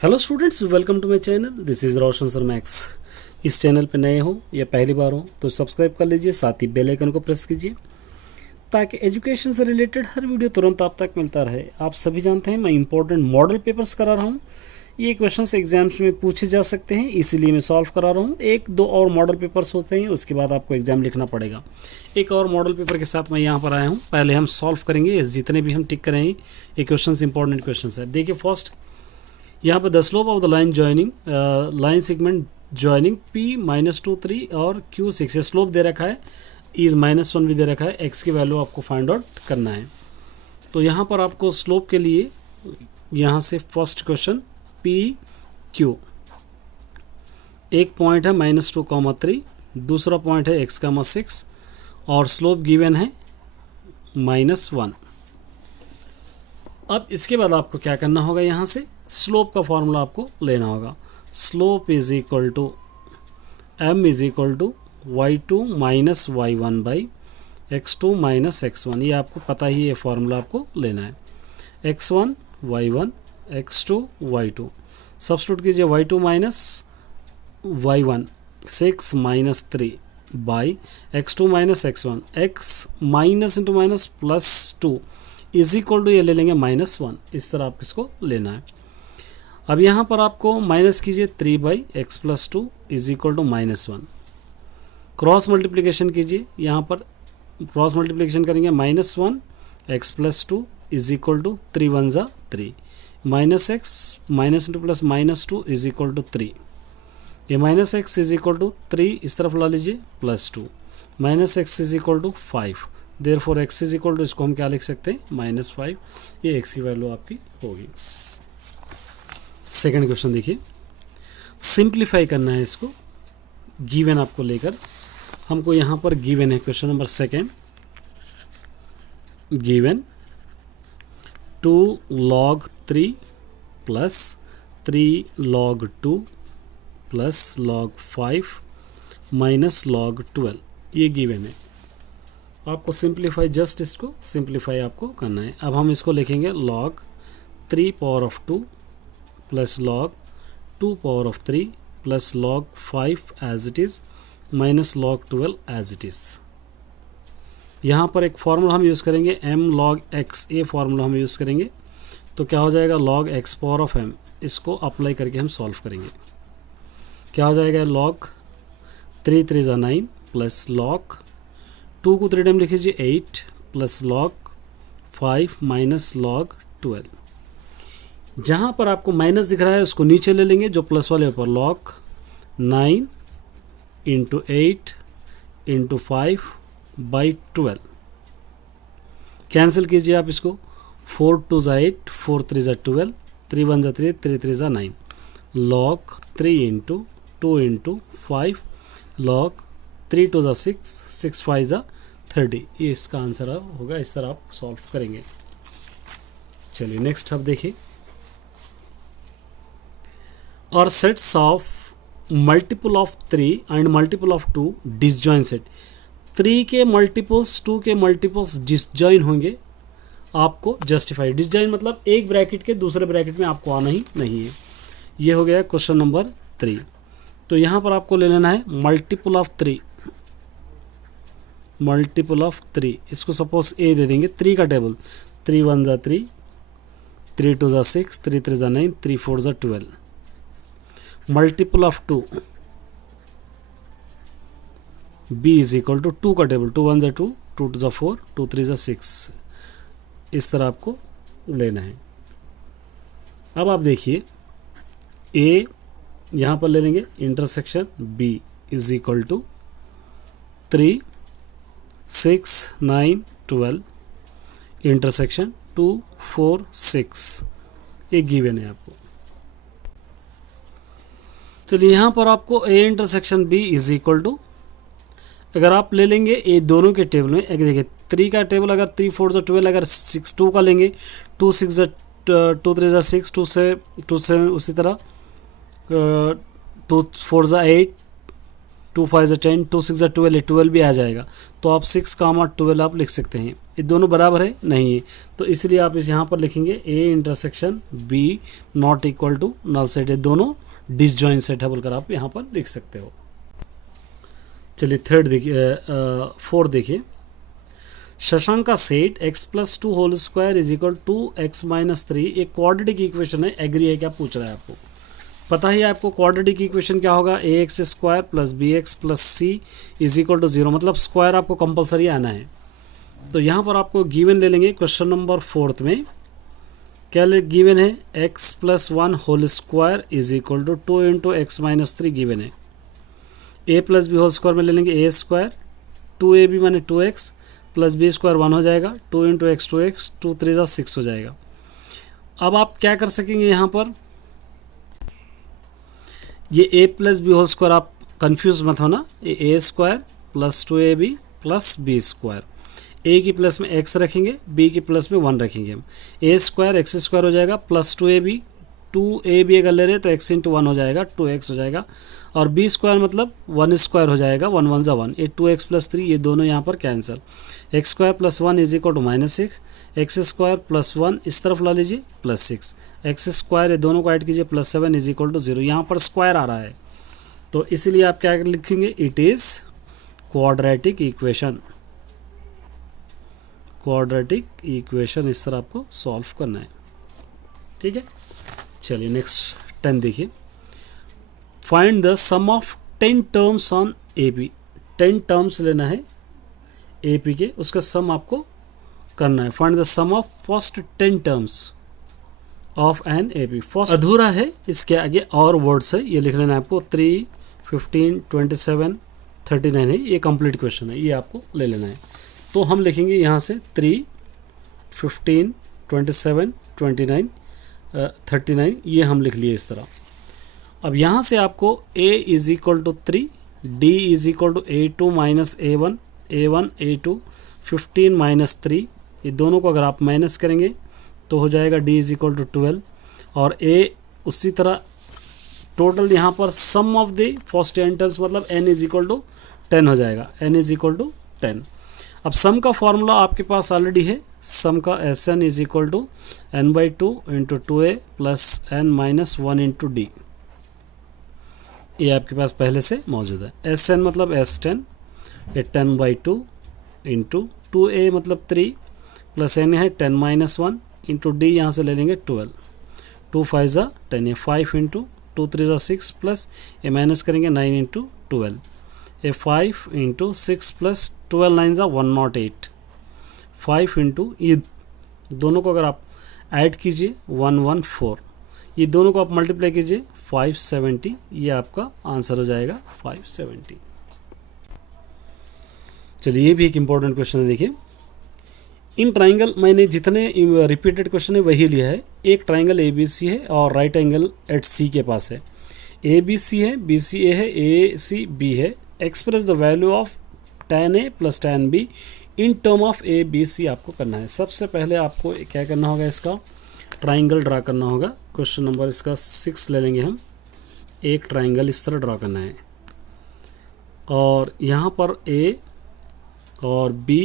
Hello students, welcome to my channel. This is Roshan sir Max. इस channel पे नए हो या पहली बार हो तो सब्सक्राइब कर लीजिए, साथ ही बेल आइकन को प्रेस कीजिए ताकि एजुकेशन से रिलेटेड हर वीडियो तुरंत आप तक मिलता रहे। आप सभी जानते हैं मैं इंपॉर्टेंट मॉडल पेपर्स करा रहा हूँ। ये क्वेश्चंस एग्जाम्स में पूछे जा सकते हैं, इसीलिए मैं सॉल्व करा रहा हूँ। एक दो और मॉडल पेपर्स होते हैं, उसके बाद आपको एग्जाम लिखना पड़ेगा। एक और मॉडल पेपर के साथ मैं यहाँ पर आया हूँ। पहले हम सॉल्व करेंगे, जितने भी हम टिक करेंगे ये क्वेश्चन इंपॉर्टेंट क्वेश्चन है। देखिए फर्स्ट, यहाँ पर the slope of the line joining line segment joining P -2 3 और Q6 ये स्लोप दे रखा है, इज -1 भी दे रखा है। x की वैल्यू आपको फाइंड आउट करना है। तो यहाँ पर आपको स्लोप के लिए यहाँ से फर्स्ट क्वेश्चन PQ, एक पॉइंट है -2, 3, दूसरा पॉइंट है x, 6 और स्लोप गिवन है -1। अब इसके बाद आपको क्या करना होगा, यहाँ से स्लोप का फॉर्मूला आपको लेना होगा। Slope is equal to m is equal to y2 minus y1 by x2 minus x1। ये आपको पता ही, ये फॉर्मूला आपको लेना है। x1 y1 x2 y2 substitute कीजिए। y2 minus y1 6 minus 3 by x2 minus x1, x minus into minus plus 2 is equal to ये ले लेंगे -1। इस तरह आपको इसको लेना है। अब यहाँ पर आपको माइनस कीजिए 3 by x plus 2 is equal to -1। Cross multiplication कीजिए, यहाँ पर क्रॉस मल्टीप्लिकेशन करेंगे -1 x plus 2 is equal to 3 1 ज़ा 3 minus x minus into plus -2 is equal to 3। ये minus x is equal to 3 इस तरफ ला लीजिए +2 minus x is equal to 5। Therefore x is equal to, इसको हम क्या लिख सकते हैं -5। ये x की वैल्यू आपकी होगी। सेकंड क्वेश्चन देखिए, सिंप्लीफाई करना है इसको। गिवन आपको लेकर हमको यहाँ पर गिवन है question number second, given 2 log 3 plus 3 log 2 plus log 5 minus log 12, ये गिवन है। आपको सिंप्लीफाई, जस्ट इसको सिंप्लीफाई आपको करना है। अब हम इसको लिखेंगे log 3 power of 2 plus log 2 power of 3 plus log 5 as it is minus log 12 as it is. यहाँ पर एक फॉर्मूला हम यूज़ करेंगे m log x, ये फॉर्मूला हम यूज़ करेंगे। तो क्या हो जाएगा log x power of m, इसको अप्लाई करके हम सॉल्व करेंगे। क्या हो जाएगा log 3 3 ज़ा 9 प्लस log 2 को 3 टाइम लिख लीजिए 8 प्लस log 5 माइनस log 12। जहाँ पर आपको माइनस दिख रहा है उसको नीचे ले लेंगे, जो प्लस वाले ऊपर log 9 into 8 into 5 by 12। Cancel कीजिए आप इसको, 4 2 ज़ा 8 4 3 ज़ा 12 3 1 ज़ा 3 3 3 ज़ा 9 log 3 इंटू 2 इंटू 5 log 3 2 ज़ा 6 6 5 ज़ा 30। ये इसका आंसर होगा। इस तरह आप सॉल्व करेंगे। चलिए नेक्स्ट आप देखिए, और sets of multiple of 3 and multiple of 2 disjoint set. 3 के मल्टीपल्स 2 के मल्टीपल्स डिसजॉइन होंगे, आपको जस्टिफाई। डिसजॉइन मतलब एक ब्रैकेट के दूसरे ब्रैकेट में आपको आना ही नहीं है। ये हो गया क्वेश्चन नंबर 3। तो यहाँ पर आपको ले लेना है मल्टीपल ऑफ 3, मल्टीपल ऑफ 3। इसको सपोज ए दे देंगे, 3 का टेबल 3 1 ज़ा 3 3 2 ज़ा 6 3 3 ज़ा 9 3 4 ज़ा 12। Multiple of 2 b is equal to 2 का टेबल 2 1 ज़ा 2 2 2 ज़ा 4 2 3 ज़ा 6। इस तरह आपको लेना है। अब आप देखिए a यहाँ पर ले लेंगे intersection b is equal to 3 6 9 12 intersection 2 4 6, ये गिवन है आपको। चलिए यहाँ पर आपको a intersection b is equal to, अगर आप ले लेंगे ए दोनों के टेबल में, एक देखिए 3 का टेबल अगर 3 4 ज़ा 12, अगर 6 2 का लेंगे 2 6 ज़ा 2 3 ज़ा 6 2 से उसी तरह 2 4 ज़ा 8 2 5 10, 2 6 12, ये 12 भी आ जाएगा, तो आप 6 कामा 12 आप लिख सकते हैं। ये दोनों बराबर है नहीं है, तो इसलिए आप इस यहाँ पर लिखेंगे A intersection B not equal to null set, ये दोनों डिसजॉइंट सेट है बोलकर आप यहाँ पर लिख सकते हो। चलिए थर्ड देखिए, फोर्थ देखिए, शशांक का set x plus 2 whole square is equal to x minus 3 एक क्वाड्रेटिक इक्वेशन है, एग्री है क्या पूछ रहा है आपको। पता ही आपको क्वाड्रेटिक इक्वेशन क्या होगा, ax square plus bx plus c is equal to 0, मतलब स्क्वायर आपको कंपलसरी आना है। तो यहाँ पर आपको गिवन ले लेंगे क्वेश्चन नंबर 4 में, क्या गिवन है, x plus 1 whole square is equal to 2 into x minus 3 given है। a plus b whole square में ले लेंगे a स्क्वायर, 2ab माने 2x प्लस बी स्क्वायर 1 हो जाएगा, 2 इंटू एक्स 2x, 2 3 6 हो जाएगा। अब आप क्या कर सकेंगे यहाँ पर, ये a plus b whole square, आप कंफ्यूज मत होना, ये a square plus 2ab plus B square, a की प्लस में x रखेंगे, b की प्लस में 1 रखेंगे हम, a स्क्वायर एक्स स्क्वायर हो जाएगा प्लस 2ab, 2ab अगर ले रहे तो x इंटू 1 हो जाएगा, 2x हो जाएगा, और b स्क्वायर मतलब 1 स्क्वायर हो जाएगा, 1 1 जा 1, ये 2x प्लस 3, ये दोनों यहाँ पर cancel, x square plus 1 is equal to minus 6, x square plus 1 इस तरफ ला लीजिए प्लस 6, एक्स स्क्वायर ये दोनों को ऐड कीजिए प्लस 7 इज इक्वल टू 0, यहाँ पर स्क्वायर आ रहा है, तो इसलिए आप क्या लिखेंगे, it is quadratic equation. Quadratic equation इस तरह आपको सॉल्व करना है, ठीक है। चलिए नेक्स्ट 10 देखिए, find the sum of 10 terms on AP, 10 terms लेना है AP के, उसका सम आपको करना है। Find the sum of first 10 terms of an AP, first अधूरा है, इसके आगे और वर्ड्स है, ये लिख लेना है आपको, 3 15 27 39 है, ये कंप्लीट क्वेश्चन है, ये आपको ले लेना है। तो हम लिखेंगे यहाँ से 3 15 27 29 39, ये हम लिख लिए इस तरह। अब यहाँ से आपको a is equal to 3, d is equal to a2 minus a1, a1 a2 15 minus 3, ये दोनों को अगर आप माइनस करेंगे तो हो जाएगा d इज इक्वल टू 12, और a उसी तरह टोटल यहाँ पर सम ऑफ द फर्स्ट 10 टर्म्स मतलब n इज इक्वल टू 10 हो जाएगा, n इज इक्वल टू 10। अब सम का फॉर्मूला आपके पास ऑलरेडी है, सम का Sn is equal to n/2 into 2a plus n minus 1 into d, ये आपके पास पहले से मौजूद है। Sn मतलब S10, ये 10/2 इंटू 2a मतलब 3 प्लस n है 10 माइनस 1 इंटू डी, यहाँ से ले लेंगे 12, 2 5 10, ये 5 इंटू 2 3 6 प्लस ये माइनस करेंगे 9 इंटू 12, ये 5 इंटू 6 प्लस 12 9 108, 5 इंटू ये दोनों को अगर आप ऐड कीजिए 114, ये दोनों को आप मल्टीप्लाई कीजिए 570, ये आपका आंसर हो जाएगा 570। चलिए ये भी एक इम्पॉर्टेंट क्वेश्चन है, देखिए इन ट्राइंगल, मैंने जितने रिपीटेड क्वेश्चन है वही लिया है। एक ट्राइंगल ABC है और राइट एंगल एट C के पास है, ABC है, BCA है, ACB है, express the value of tan A plus tan B in term of ABC आपको करना है। सबसे पहले आपको क्या करना होगा, इसका ट्राइंगल ड्रा करना होगा। क्वेश्चन नंबर इसका 6 ले लेंगे हम, एक ट्राइंगल इस तरह ड्रा करना है, और यहाँ पर A और B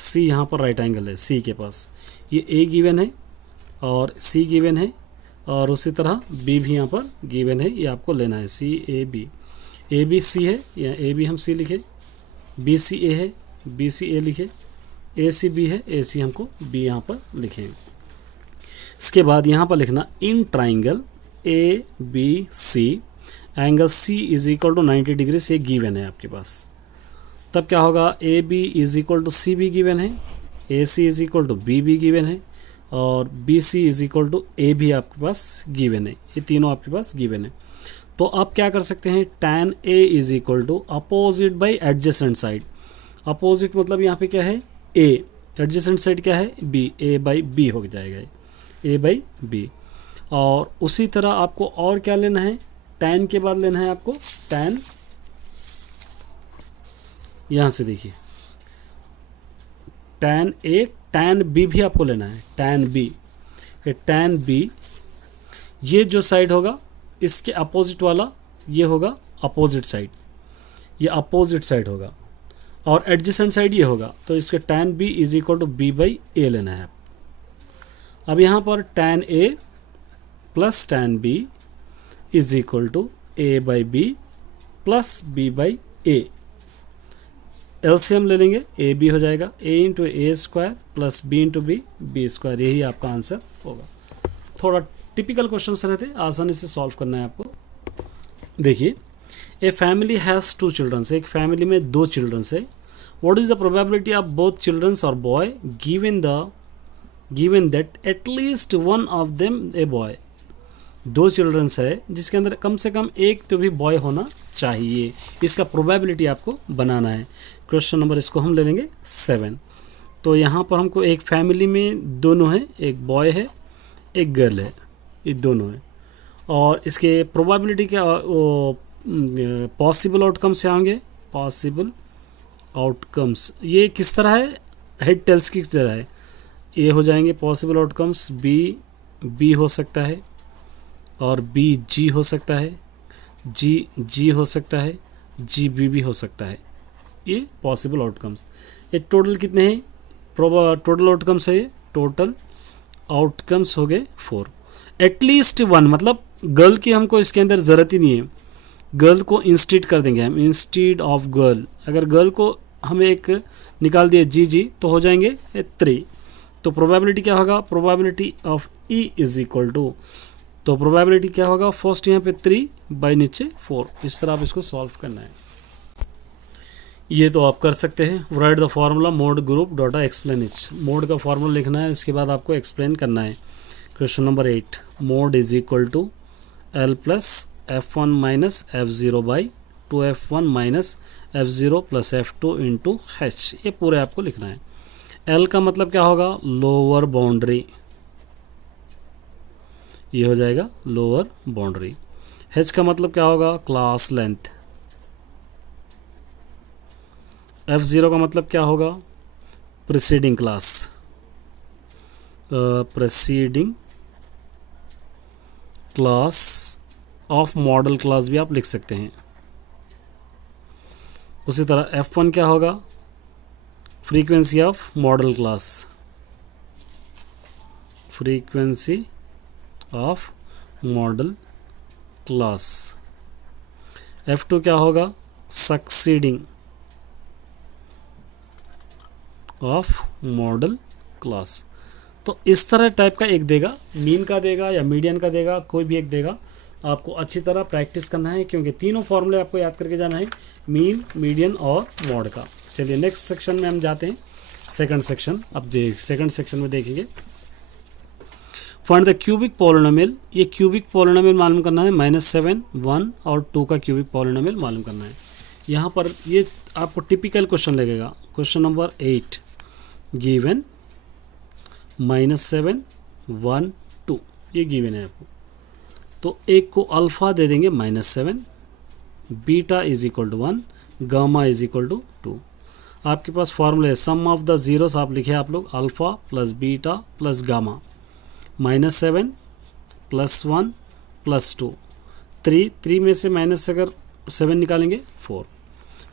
C यहाँ पर राइट एंगल है C के पास, ये A गिवन है और C गिवन है, और उसी तरह B भी यहाँ पर गिवन है, ये आपको लेना है CAB, ABC है, या AB हम C लिखे, BCA है, BCA लिखे, ACB है, AC हमको B यहाँ पर लिखें। इसके बाद यहाँ पर लिखना in triangle ABC angle C is equal to 90 degree, से गिवन है आपके पास। तब क्या होगा, AB is equal to CB given है, AC is equal to BB given है, और BC is equal to A भी आपके पास गिवन है, ये तीनों आपके पास गिवन है। तो आप क्या कर सकते हैं, tan A is equal to opposite by adjacent side, opposite मतलब यहाँ पे क्या है A, एडजेसेंट साइड क्या है B, A बाई B हो जाएगा, A बाई B। और उसी तरह आपको और क्या लेना है, tan के बाद लेना है आपको tan, यहाँ से देखिए tan A, tan B भी आपको लेना है, tan B, tan B ये जो साइड होगा इसके अपोजिट वाला ये होगा अपोजिट साइड, ये अपोजिट साइड होगा और एडजेसेंट साइड ये होगा, तो इसके tan b is equal to B by A लेना है। अब यहाँ पर tan a plus tan b is equal to a by B plus b by A. LCM ले लेंगे, ए बी हो जाएगा, a into A square plus b into B square, यही आपका आंसर होगा। थोड़ा टिपिकल क्वेश्चन रहते, आसानी से सॉल्व करना है आपको। देखिए, ए फैमिली हैज़ 2 चिल्ड्रंस, एक फैमिली में 2 चिल्ड्रंस है। What is the probability of both childrens are boy given that at least one of them a boy. 2 childrens है जिसके अंदर कम से कम एक तो भी बॉय होना चाहिए, इसका प्रोबेबिलिटी आपको बनाना है। क्वेश्चन नंबर इसको हम ले लेंगे 7। तो यहाँ पर हमको एक फैमिली में दोनों है, एक बॉय है एक गर्ल है, ये दोनों है, और इसके प्रोबेबिलिटी क्या पॉसिबल आउटकम्स से आएंगे। पॉसिबल आउटकम्स ये किस तरह है, हेड टेल्स की तरह है। ये हो जाएंगे पॉसिबल आउटकम्स, बी हो सकता है और बी जी हो सकता है, जी हो सकता है, जी बी हो सकता है। ये पॉसिबल आउटकम्स। ये टोटल कितने हैं, टोटल आउटकम्स है, ये टोटल आउटकम्स हो गए 4। एटलीस्ट 1 मतलब गर्ल की हमको इसके अंदर ज़रूरत ही नहीं है, गर्ल को इंस्टीड कर देंगे हम, इंस्टीड ऑफ गर्ल। अगर गर्ल को हमें एक निकाल दिए जी तो हो जाएंगे 3। तो प्रोबेबिलिटी क्या होगा, probability of E is equal to, तो प्रोबेबिलिटी क्या होगा, फर्स्ट यहाँ पे 3 बाई नीचे 4। इस तरह आप इसको सॉल्व करना है। ये तो आप कर सकते हैं। Write the formula mode group data explain each, mode का फार्मूला लिखना है, इसके बाद आपको एक्सप्लेन करना है। Question number 8, mode is equal to L plus f1 minus f0 by 2f1 minus f0 plus f2 into h। ये पूरे आपको लिखना है। L का मतलब क्या होगा, लोअर बाउंड्री, ये हो जाएगा लोअर बाउंड्री। H का मतलब क्या होगा, क्लास लेंथ। f0 का मतलब क्या होगा, preceding class, preceding class of model class भी आप लिख सकते हैं। उसी तरह f1 क्या होगा, frequency of model class, frequency of model class. f2 क्या होगा, सक्सीडिंग ऑफ मॉडल क्लास। तो इस तरह टाइप का एक देगा, मीन का देगा या मीडियन का देगा, कोई भी एक देगा। आपको अच्छी तरह प्रैक्टिस करना है क्योंकि तीनों फॉर्मूले आपको याद करके जाना है, मीन, मीडियन और मॉड का। चलिए नेक्स्ट सेक्शन में हम जाते हैं, सेकंड सेक्शन। अब सेकंड सेक्शन में देखेंगे, फाइंड द क्यूबिक पॉलिनोमियल। ये क्यूबिक पॉलिनोमियल मालूम करना है, -7, 1 और 2 का क्यूबिक पॉलिनोमियल मालूम करना है। यहाँ पर ये आपको टिपिकल क्वेश्चन लगेगा। क्वेश्चन नंबर 8, गिवन -7, 1, 2, ये गिवन है आपको। तो एक को अल्फ़ा दे देंगे -7, beta is equal to 1, gamma is equal to 2। आपके पास फॉर्मूला है, सम ऑफ द जीरोस आप लिखे आप लोग, alpha plus beta plus gamma, -7 plus 1 plus 2, 3 में से माइनस अगर 7 निकालेंगे 4।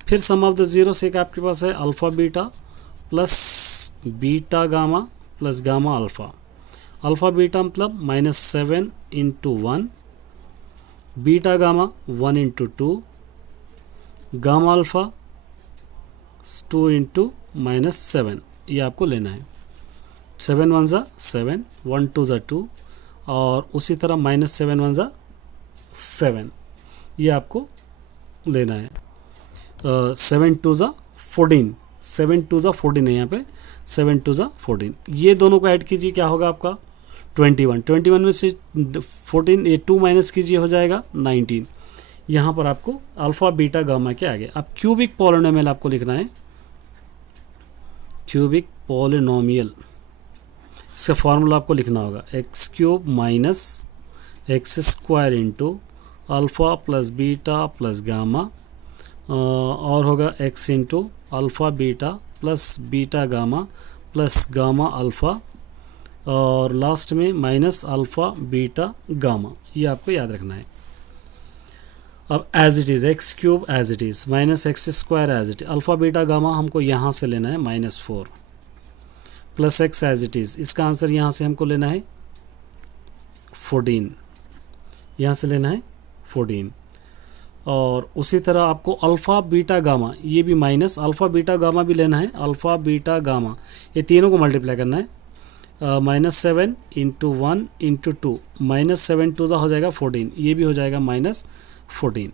फिर सम ऑफ द जीरोस एक आपके पास है, alpha beta plus beta gamma plus gamma alpha. Alpha beta मतलब -7 into 1, beta gamma 1 into 2, gamma alpha 2 into -7। ये आपको लेना है। 7 1 ज़ा 7, 1 2 ज़ा 2, और उसी तरह -7 1 ज़ा 7, ये आपको लेना है। 7 2 ज़ा 14, 7 2 ज़ा 14 है यहाँ पे, 7 2 ज़ा 14। ये दोनों को ऐड कीजिए, क्या होगा आपका 21 में से 14 ये 2 माइनस कीजिए, हो जाएगा 19। यहाँ पर आपको अल्फ़ा बीटा गामा के आगे अब क्यूबिक पॉलिनोमियल आपको लिखना है। क्यूबिक पॉलिनोमियल, इसका फॉर्मूला आपको लिखना होगा, x³ minus x² into alpha plus beta plus gamma, और होगा x into alpha beta plus beta gamma plus gamma alpha, और लास्ट में माइनस अल्फ़ा बीटा गामा। ये आपको याद रखना है। अब as it is x cube as it is minus x square as it, alpha beta gamma हमको यहाँ से लेना है -4 plus x as it is, इसका आंसर यहाँ से हमको लेना है 14, यहाँ से लेना है 14। और उसी तरह आपको अल्फ़ा बीटा गामा, ये भी माइनस अल्फ़ा बीटा गामा भी लेना है, अल्फ़ा बीटा गामा ये तीनों को मल्टीप्लाई करना है, -7 × 1 × 2, -7 2 हो जाएगा 14, ये भी हो जाएगा -14।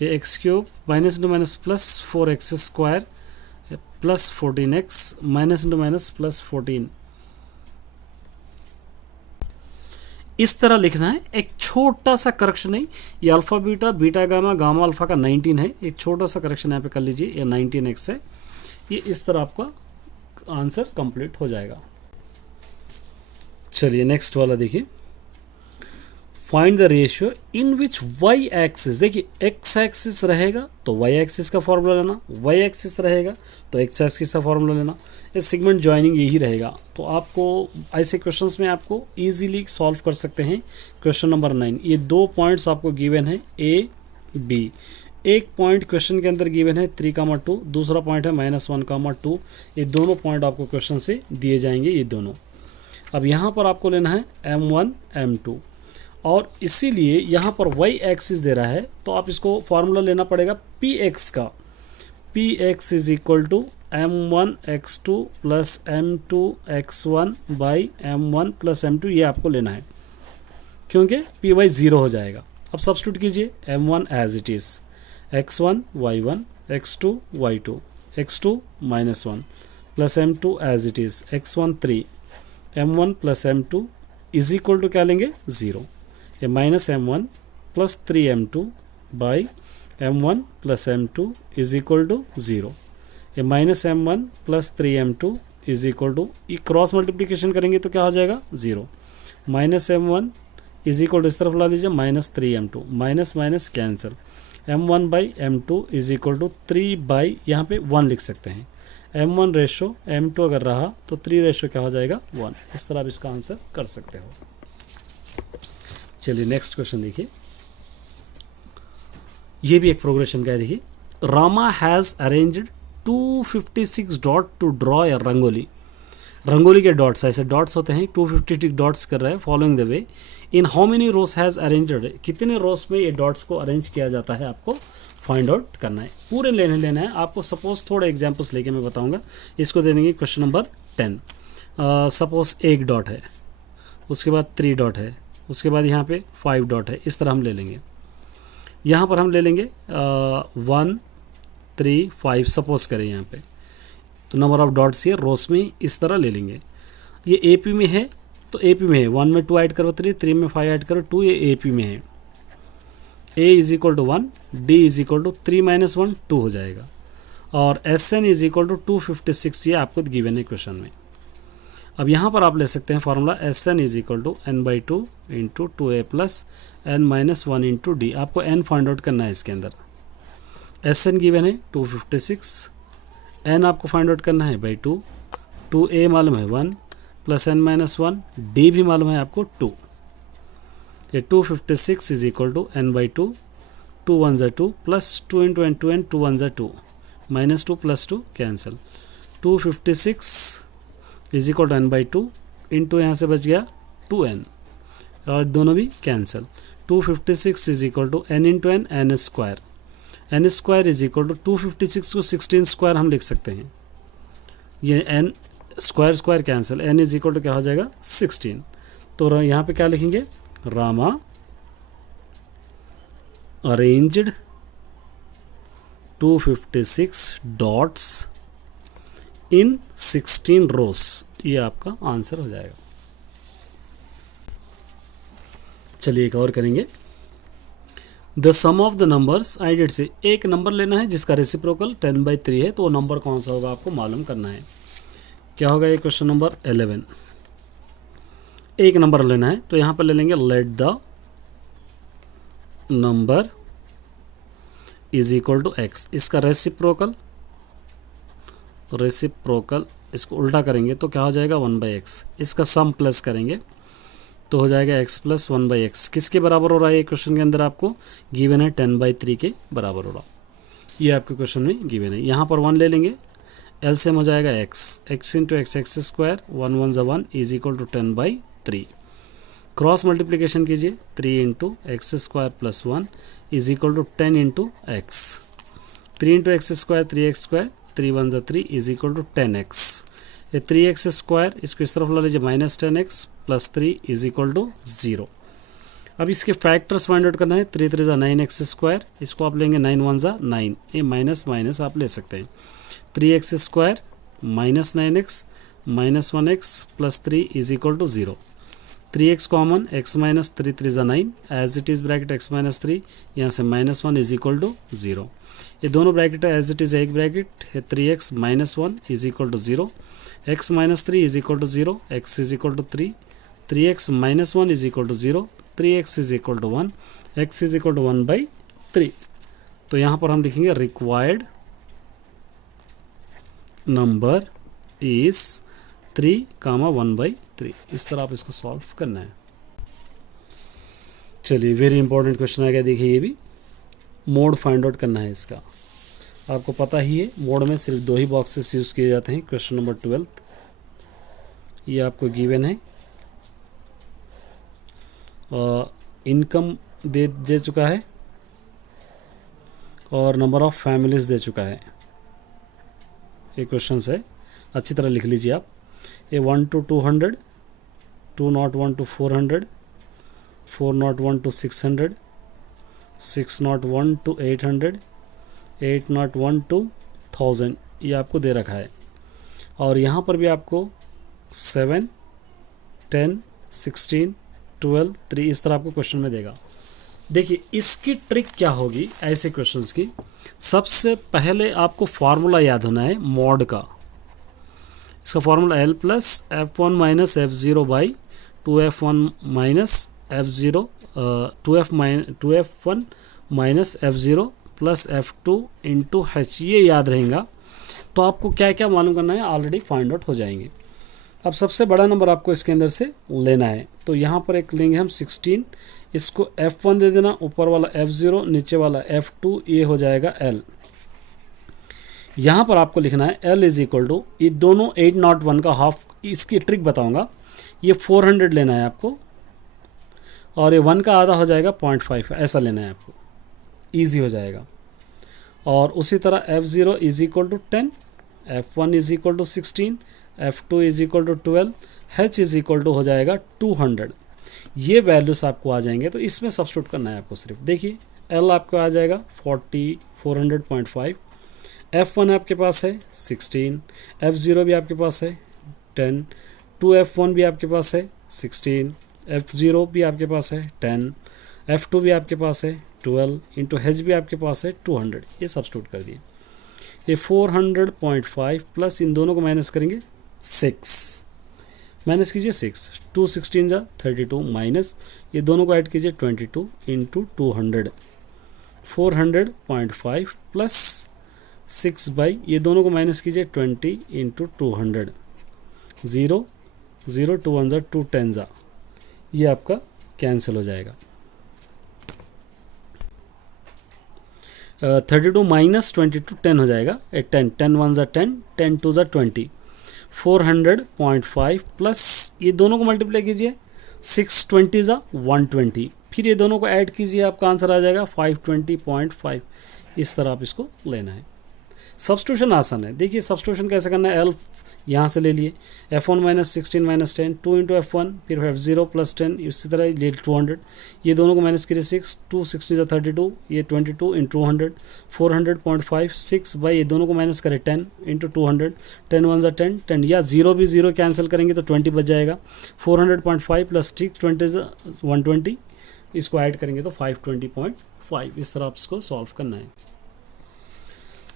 ये x cube minus into minus plus 4x square plus 14x minus into minus plus 14, इस तरह लिखना है। एक छोटा सा करेक्शन है, ये alpha beta beta gamma gamma alpha का 19 है, एक छोटा सा करेक्शन यहाँ पे कर लीजिए, ये 19x है। ये इस तरह आपका आंसर कंप्लीट हो जाएगा। चलिए नेक्स्ट वाला देखिए, find the ratio in which y axis, देखिए एक्स एक्सिस रहेगा तो वाई एक्सिस का फॉर्मूला लेना, वाई एक्सिस रहेगा तो एक्स एक्सिस का फॉर्मूला लेना, ये सेगमेंट ज्वाइनिंग यही रहेगा। तो आपको ऐसे क्वेश्चंस में आपको इजीली सॉल्व कर सकते हैं। क्वेश्चन नंबर 9, ये 2 पॉइंट्स आपको गिवन है ए बी, एक पॉइंट क्वेश्चन के अंदर गिवन है 3,2, दूसरा पॉइंट है -1,2, ये दोनों पॉइंट आपको क्वेश्चन से दिए जाएंगे, ये दोनों। अब यहाँ पर आपको लेना है m1 m2, और इसीलिए यहाँ पर y एक्सिस दे रहा है तो आप इसको फार्मूला लेना पड़ेगा px का, px is equal to m1 x2 plus m2 x1 by m1 plus m2, ये आपको लेना है क्योंकि py 0 हो जाएगा। अब सब्स्टिट्यूट कीजिए, m1 as it is x1 y1 x2 y2 x2 -1 plus m2 as it is x1 3 m1 plus m2 is equal to क्या लेंगे 0, ये -m1 plus 3m2 by m1 plus m2 is equal to 0, ये -m1 plus 3m2 is equal to, ये cross multiplication करेंगे तो क्या हो जाएगा 0, -m1 इज इक्वल टू इस तरफ ला लीजिए -3m2, minus minus cancel, m1 by m2 is equal to 3 by यहाँ पे 1 लिख सकते हैं, m1 रेशो m2 अगर रहा तो 3 रेशो क्या हो जाएगा 1, इस तरह आप इसका आंसर कर सकते हो। चलिए नेक्स्ट क्वेश्चन देखिए, ये भी एक प्रोग्रेशन का है। देखिए, Rama has arranged 256 dot to draw a rangoli, rangoli के डॉट्स ऐसे डॉट्स होते हैं, 256 डॉट्स कर रहा है following the way, in how many rows has arranged, कितने रोज में ये डॉट्स को अरेंज किया जाता है आपको फाइंड आउट करना है, पूरे लेना है आपको। सपोज थोड़े एग्जाम्पल्स लेके मैं बताऊंगा, इसको दे देंगे क्वेश्चन नंबर 10। सपोज 1 डॉट है, उसके बाद 3 डॉट है, उसके बाद यहाँ पे 5 डॉट है, इस तरह हम ले लेंगे। यहाँ पर हम ले लेंगे 1 3 5 सपोज करें यहाँ पे, तो नंबर ऑफ डॉट्स ये रोस में इस तरह ले लेंगे। ये AP में है तो AP में है, 1 में 2 ऐड करो 3, 3 में 5 ऐड करो 2, ये AP में है। A is equal to 1, D is equal to 3 - 1 2 हो जाएगा, और SN इज इक्वल टू 256, ये आपको गिवन है क्वेश्चन में। अब यहाँ पर आप ले सकते हैं formula SN is equal to n/2 into 2A plus n-1 into D, आपको n फाइंड आउट करना है इसके अंदर। SN गिवन है 256, n आपको फाइंड आउट करना है बाई 2, 2A मालूम है 1 प्लस n-1, D भी मालूम है आपको 2, ये 256 इज इक्वल टू n/2, 2 1 ज़ा 2 प्लस 2 इंटू n 2 n 2 1 ज़ा 2, -2 plus 2 cancel, 256 is equal to n/2 into यहाँ से बच गया 2n, और दोनों भी cancel, 256 is equal to n into n n square, n square is equal to 256 को 16 स्क्वायर हम लिख सकते हैं, ये n square square cancel, n is equal to क्या हो जाएगा 16। तो यहाँ पे क्या लिखेंगे, Rama arranged 256 dots in 16 rows, ये आपका आंसर हो जाएगा। चलिए एक और करेंगे, the sum of the numbers आइडेड से, एक नंबर लेना है जिसका रेसिप्रोकल 10/3 है, तो वो नंबर कौन सा होगा आपको मालूम करना है। क्या होगा ये क्वेश्चन नंबर 11, एक नंबर लेना है तो यहाँ पर ले लेंगे let the number is equal to x, इसका रेसिप्रोकल इसको उल्टा करेंगे तो क्या हो जाएगा 1/x, इसका सम प्लस करेंगे तो हो जाएगा x प्लस 1/x किसके बराबर हो रहा है, ये क्वेश्चन के अंदर आपको गिवन है 10/3 के बराबर हो रहा, ये आपके क्वेश्चन में गिवन है। यहाँ पर 1 ले लेंगे, एलसीएम हो जाएगा x इंटू एक्स स्क्वायर 1 1 ज़ा 1 is equal to 10/3। Cross multiplication कीजिए, 3 into x square plus 1 is equal to 10 into x, 3 into x square 3x square 3 1 ज़ा 3 इज इक्वल टू 10x। ये 3x स्क्वायर इसको इस तरफ ला लीजिए, minus 10x plus 3 is equal to 0। अब इसके फैक्टर्स फाइंड आउट करना है, 3 3 ज़ा 9x स्क्वायर, इसको आप लेंगे 9 1 ज़ा 9, ये माइनस माइनस आप ले सकते हैं, 3x square minus 9x minus 1x plus 3 is equal to 0। 3x common, x minus 3 3 ज़ा 9 as it is bracket x minus 3, यहाँ से माइनस 1 इज इक्वल टू 0। ये दोनों ब्रैकेट है एज इट इज़ एक ब्रैकेट है, 3x minus 1 is equal to 0, x minus 3 is equal to 0, x is equal to 3, 3x minus 1 is equal to 0, 3x is equal to 1, x is equal to 1/3। तो यहाँ पर हम लिखेंगे required number is 3, 1/3। इस तरह आप इसको सॉल्व करना है। चलिए वेरी इंपॉर्टेंट क्वेश्चन आ गया, देखिए ये भी मोड फाइंड आउट करना है इसका। आपको पता ही है मोड में सिर्फ 2 ही बॉक्सेस यूज़ किए जाते हैं। क्वेश्चन नंबर 12 ये आपको गिवन है, इनकम दे चुका है और नंबर ऑफ फैमिलीज दे चुका है। ये क्वेश्चन है, अच्छी तरह लिख लीजिए आप। ये 1 to 200, 201 to 400, 401 to 600, 601 to 800, 801 to 1000 ये आपको दे रखा है। और यहाँ पर भी आपको 7, 10, 16, 12, 3 इस तरह आपको क्वेश्चन में देगा। देखिए इसकी ट्रिक क्या होगी ऐसे क्वेश्चंस की, सबसे पहले आपको फार्मूला याद होना है मॉड का। इसका formula L plus F1 minus F0 by 2F1 minus F0 2F1 minus F0 plus F2 into H, ये याद रहेगा। तो आपको क्या क्या मालूम करना है ऑलरेडी फाइंड आउट हो जाएंगे। अब सबसे बड़ा नंबर आपको इसके अंदर से लेना है, तो यहाँ पर एक लेंगे हम 16, इसको F1 दे देना, ऊपर वाला F0 नीचे वाला F2, ये हो जाएगा L। यहाँ पर आपको लिखना है L इज इक्वल टू, ये दोनों 801 का हाफ, इसकी ट्रिक बताऊंगा। ये 400 लेना है आपको और ये 1 का आधा हो जाएगा 0.5, ऐसा लेना है आपको, ईजी हो जाएगा। और उसी तरह F0 is equal to 10, F1 is equal to 16, F2 is equal to 12, H is equal to हो जाएगा 200। ये वैल्यूज आपको आ जाएंगे, तो इसमें सब्स्टिट्यूट करना है आपको सिर्फ। देखिए L आपको आ जाएगा 400.5, F1 आपके पास है 16, F0 भी आपके पास है 10, 2F1 भी आपके पास है 16, F0 भी आपके पास है 10, F2 भी आपके पास है 12 इंटू H भी आपके पास है 200। ये सब्स्टिट्यूट कर दिए। ये 400.5 प्लस इन दोनों को माइनस करेंगे 6, माइनस कीजिए 6, 2 16 जा 32 माइनस ये दोनों को ऐड कीजिए 22 इंटू 200, 400.5 प्लस 6 बाई ये दोनों को माइनस कीजिए 20 इंटू 200, 0 0 2 1 जा 2 10 जा, ये आपका कैंसिल हो जाएगा। 32 माइनस 22 10 हो जाएगा, 10 10 1 जा 10, 10 2 जा 20, 400.5 प्लस ये दोनों को मल्टीप्लाई कीजिए 620 जा 120, फिर ये दोनों को ऐड कीजिए, आपका आंसर आ जाएगा 520.5। इस तरह आप इसको लेना है। सब्स्टिट्यूशन आसान है, देखिए सब्स्टिट्यूशन कैसे करना है। L यहाँ से ले लिए, F1 minus 16 minus 10, 2 into F1 फिर F0 प्लस 10, इसी तरह ले 200, ये दोनों को माइनस करिए 6, 2 16 32, ये 22 इंटू 200, 400.5 6 बाई ये दोनों को माइनस करें 10 इंटू 200, 10 1 10 10, या 0 भी 0 कैंसिल करेंगे तो 20 बच जाएगा। 400.5 प्लस 620 120, इसको ऐड करेंगे तो 520.5। इस तरह आप इसको सॉल्व करना है।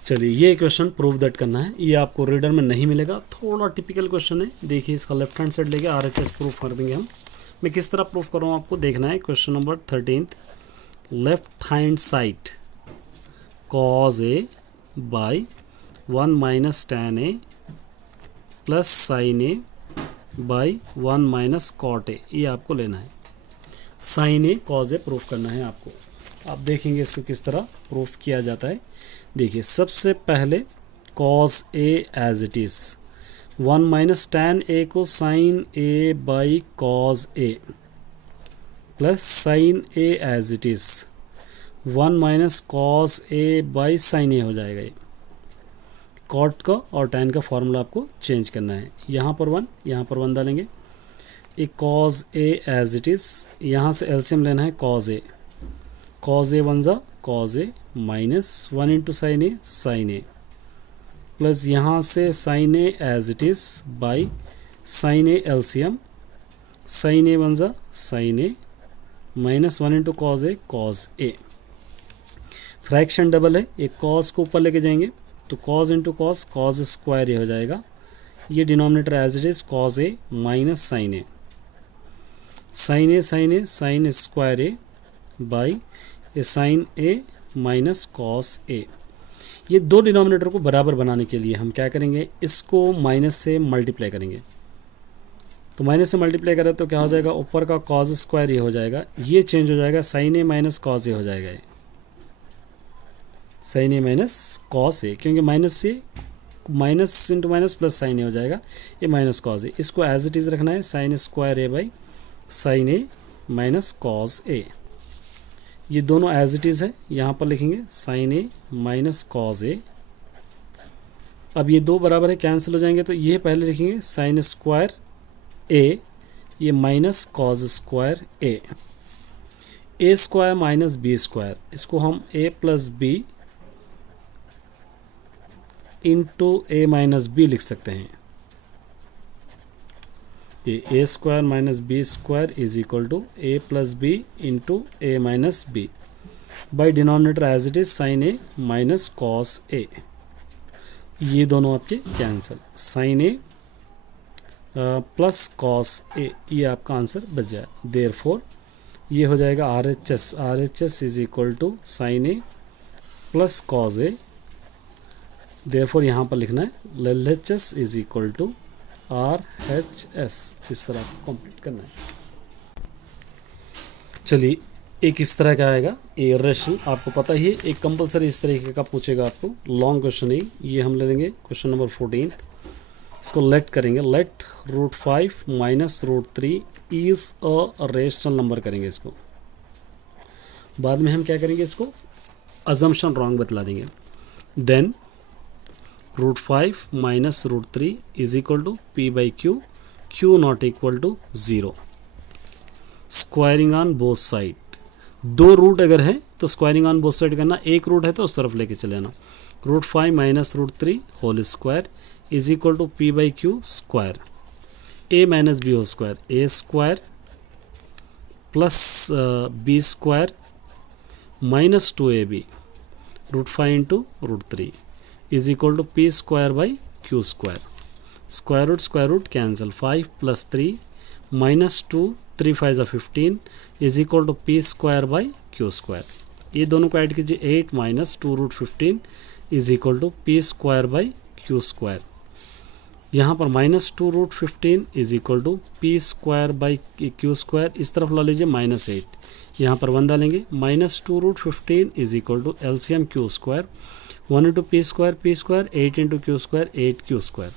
चलिए ये क्वेश्चन प्रूव दैट करना है, ये आपको रीडर में नहीं मिलेगा, थोड़ा टिपिकल क्वेश्चन है। देखिए इसका लेफ्ट हैंड साइड लेके RHS प्रूफ कर देंगे हम। मैं किस तरह प्रूफ कर रहा हूँ आपको देखना है। Question number 13, left hand side cos A by 1 minus tan A plus sin A by 1 minus cot A, ये आपको लेना है। Sine A cos A proof करना है आपको। आप देखेंगे इसको किस तरह प्रूफ किया जाता है। देखिए सबसे पहले cos A as it is 1 minus tan A को sine A by cos A plus sine A as it is 1 minus cos A by sine A हो जाएगा। ये कॉट का और टैन का फॉर्मूला आपको चेंज करना है। यहाँ पर 1, यहाँ पर 1 डालेंगे। एक cos A as it is, यहाँ से एलसीएम लेना है कॉज ए 1 ज़ा cos A minus 1 into sine A plus यहाँ से sine A as it is by sine A LCM sine A 1 ज़ा sine A minus 1 into cos A. Fraction double है, एक कॉस को ऊपर लेके जाएंगे तो cos into cos square A हो जाएगा। ये denominator as it is cause A minus sine A sine square A by A sine A minus cos A. ये दो डिनोमिनेटर को बराबर बनाने के लिए हम क्या करेंगे, इसको माइनस से मल्टीप्लाई करेंगे। तो माइनस से मल्टीप्लाई करें तो क्या हो जाएगा, ऊपर का कॉज स्क्वायर ए हो जाएगा, ये चेंज हो जाएगा sine A minus cos A हो जाएगा। ये sine A minus cos A, क्योंकि माइनस से minus into minus plus sine A हो जाएगा, ये माइनस कॉस ए। इसको एज इट इज़ रखना है sine square A by sine A minus cos A. ये दोनों एज इट इज़ है, यहाँ पर लिखेंगे sine A minus cos A. अब ये दो बराबर है, कैंसिल हो जाएंगे, तो ये पहले लिखेंगे साइन स्क्वायर ए, ये minus cos square A square minus B square, इसको हम A plus B into A minus B लिख सकते हैं। ये A square minus B square is equal to A plus B into A minus B by denominator as it is sine A minus cos A. ये दोनों आपके cancel, sine A plus cos A, ये आपका answer बच जाए। Therefore ये हो जाएगा R H S is equal to sine A plus cos A. Therefore यहाँ पर लिखना है L H S is equal to R H S, इस तरह आपको कंप्लीट करना है। चलिए एक इस तरह का आएगा ए रेशनल, आपको पता ही है एक कंपलसरी इस तरीके का पूछेगा आपको, लॉन्ग क्वेश्चन है ये। हम ले लेंगे क्वेश्चन नंबर 14, इसको लेट करेंगे, let √5 minus √3 is a rational number करेंगे इसको। बाद में हम क्या करेंगे, इसको अजम्पशन रॉन्ग बतला देंगे। Then √5 minus √3 is equal to P by Q not equal to 0। Squaring on both side, दो रूट अगर है तो स्क्वायरिंग ऑन बोथ साइड करना, एक रूट है तो उस तरफ लेके चले जाना। √5 minus √3 whole square is equal to P by Q square, A minus B whole square, A square plus B square minus 2ab √5 into √3 is equal to P square by Q square. Square root cancel, 5 प्लस 3 माइनस 2 3 5 15 is equal to P square by Q square. ये दोनों को add कीजिए, 8 minus 2√15 is equal to P square by Q square. यहाँ पर minus 2√15 is equal to P square by Q square, इस तरफ ला लीजिए -8, यहाँ पर 1 डालेंगे, minus 2√15 is equal to LCM Q square, 1 into P square 8 into Q square 8 Q square.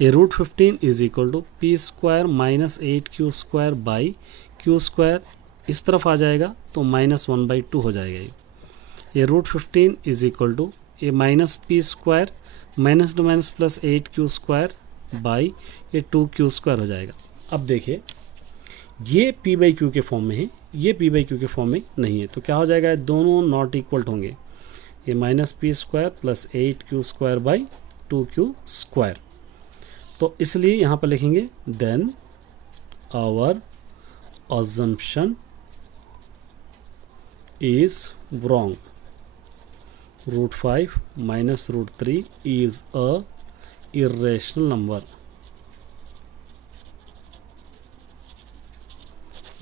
ये √15 is equal to P square minus 8 Q square by Q square, इस तरफ आ जाएगा तो -1/2 हो जाएगा। ये √15 इज इक्वल टू ये minus P square minus two minus plus 8 Q square by ये 2 क्यू स्क्वायर हो जाएगा। अब देखिए ये पी बाई क्यू के फॉर्म में है, ये पी बाई क्यू के फॉर्म में नहीं है, तो क्या हो जाएगा, दोनों नॉट इक्वल होंगे। ये minus P square plus 8 Q square by 2 Q square, तो इसलिए यहाँ पर लिखेंगे then our assumption is wrong. √5 minus √3 is a irrational number.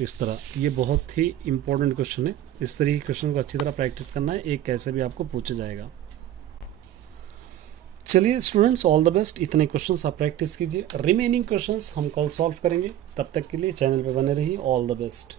इस तरह ये बहुत ही इम्पोर्टेंट क्वेश्चन है, इस तरह के क्वेश्चन को अच्छी तरह प्रैक्टिस करना है, एक कैसे भी आपको पूछा जाएगा। चलिए स्टूडेंट्स, ऑल द बेस्ट। इतने क्वेश्चंस आप प्रैक्टिस कीजिए, रिमेनिंग क्वेश्चंस हम कल सॉल्व करेंगे। तब तक के लिए चैनल पे बने रहिए। All the best.